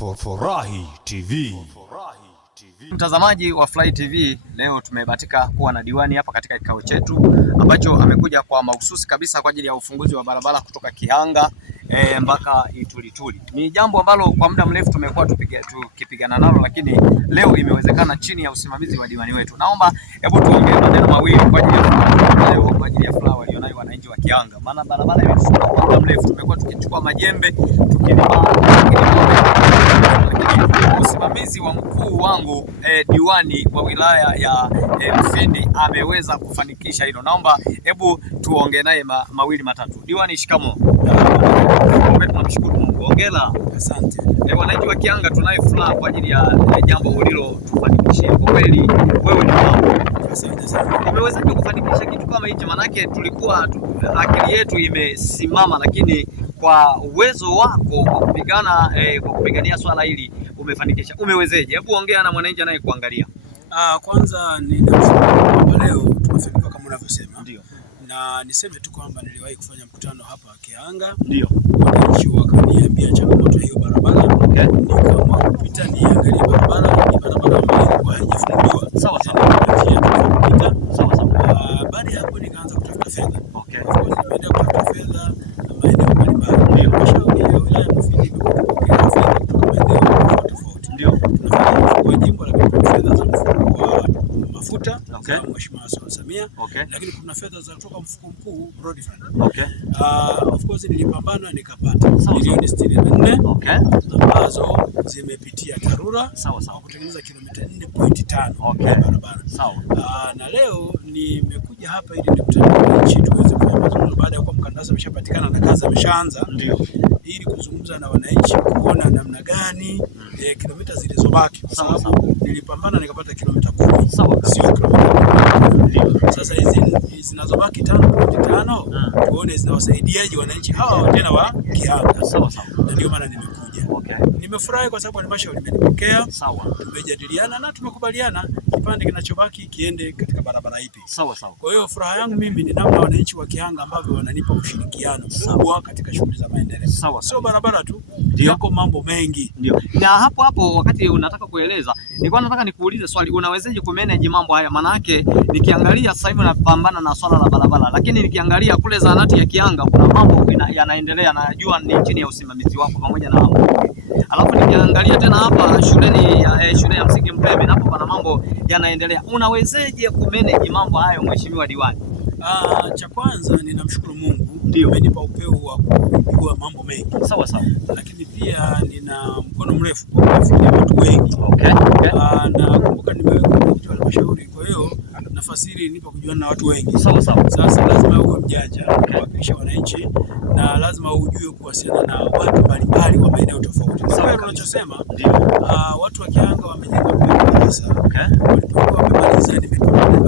Furahi TV. Mtazamaji wa Furahi TV, leo tumebahatika kuwa na diwani hapa katika kikao chetu ambacho amekuja kwa mahususi kabisa kwa ajili ya ufunguzi wa barabara kutoka Kihanga mpaka Itulituli. Ni jambo ambalo kwa muda mrefu tumekuwa tukipigana nalo, lakini leo imewezekana chini ya usimamizi wa diwani wetu. Naomba hebu tuongee maneno mawili kwa ajili ya furaha walionayo wananchi wa Kihanga. Maana barabara imetusumbua kwa muda mrefu, tumekuwa tukichukua majembe tukilima, usimamizi wa mkuu wangu diwani wa wilaya ya Mufindi ameweza kufanikisha hilo. Naomba hebu tuongee naye mawili matatu. Diwani, shikamo. Tunamshukuru Mungu. Hongera. Asante. Wananchi wa Kihanga tunayo furaha kwa ajili ya jambo hilo tufanikishie. Kwa kweli wewe ni mama. Asante sana. Nimewezaje kufanikisha kitu kama hicho? Manake tulikuwa akili yetu imesimama, lakini kwa uwezo wako kwa kupigana kwa kupigania swala hili umefanikisha. Umewezeje? Hebu ongea na mwananchi anayekuangalia. Kwanza ninashukuru kwamba leo tumefanikiwa kama unavyosema. Ndio. Na niseme tu kwamba niliwahi kufanya mkutano hapa Kihanga. Ndio. Wananchi wakaniambia changamoto hiyo barabara. Okay. Nikaamua kupita niangalie barabara. Ni barabara ambayo ilikuwa haijafunguliwa. Sawa sawa. Sawa sawa. Baada ya hapo nikaanza kutafuta fedha. Okay. Nimeenda kutafuta fedha maeneo mbalimbali. Ndio. Halmashauri ya wilaya ya Mufindi imepokea fedha kutoka maeneo tofauti. Ndio. Tunafanya kwa jimbo la fedha za mfuko wa mafuta. Okay. Za Mheshimiwa Samia. Okay. Lakini kuna fedha za kutoka mfuko mkuu road fund. Okay. Of course nilipambana nikapata milioni 64. Okay. Ambazo zimepitia TARURA. Sawa sawa. Kutengeneza kilomita 4.5 Okay. barabara. Sawa. Na leo nimekuja hapa ili nikutane na wananchi tuweze kufanya mazungumzo baada ya kuwa mkandarasi ameshapatikana na kazi ameshaanza. Ndio. Ili kuzungumza na wananchi kuona namna gani kilomita zilizobaki, kwa sababu nilipambana nikapata kilomita 10. Sawa. Sio kilomita. Sasa hizi zinazobaki 5.5 tuone zinawasaidiaje wananchi hawa tena wa Kihanga. Sawa sawa. Na ndio maana nimekuja. Okay. Nimefurahi kwa sababu halmashauri imenipokea. Sawa. Tumejadiliana na tumekubaliana kipande kinachobaki kiende katika barabara ipi. Sawa sawa. Kwa hiyo furaha yangu mimi ni namna wananchi wa Kihanga ambavyo wananipa ushirikiano mkubwa katika shughuli za maendeleo. Sawa. Sio barabara tu, ndio yako mambo mengi. Ndio. Na hapo wakati unataka kueleza, nilikuwa nataka nikuulize swali, unawezaje kumanage mambo haya? Maana yake nikiangalia sasa hivi napambana na swala la barabara, lakini nikiangalia kule zahanati ya Kihanga kuna mambo yanaendelea, najua ni chini ya usimamizi wako pamoja na alafu nikiangalia tena hapa shule ya msingi Mpembe napo pana mambo yanaendelea. Unawezaje kumanage mambo hayo, mheshimiwa diwani? Cha kwanza ninamshukuru Mungu, ndio amenipa upeo wa kujua mambo mengi. Sawa sawa. Lakini pia nina mkono mrefu kwa kufikia watu wengi. Okay. Na kumbuka nimeweka mwenyekiti wa halmashauri, kwa hiyo nafasi hii nipo kujuana na watu wengi. Sawa sawa. Sasa lazima uwe mjanja kuwakilisha wananchi na lazima ujue kuwasiliana na watu mbalimbali wa maeneo tofauti. Sawa, unachosema watu wa Kihanga wamejenga kabisa. Okay. Walipokuwa wamemaliza nimepambana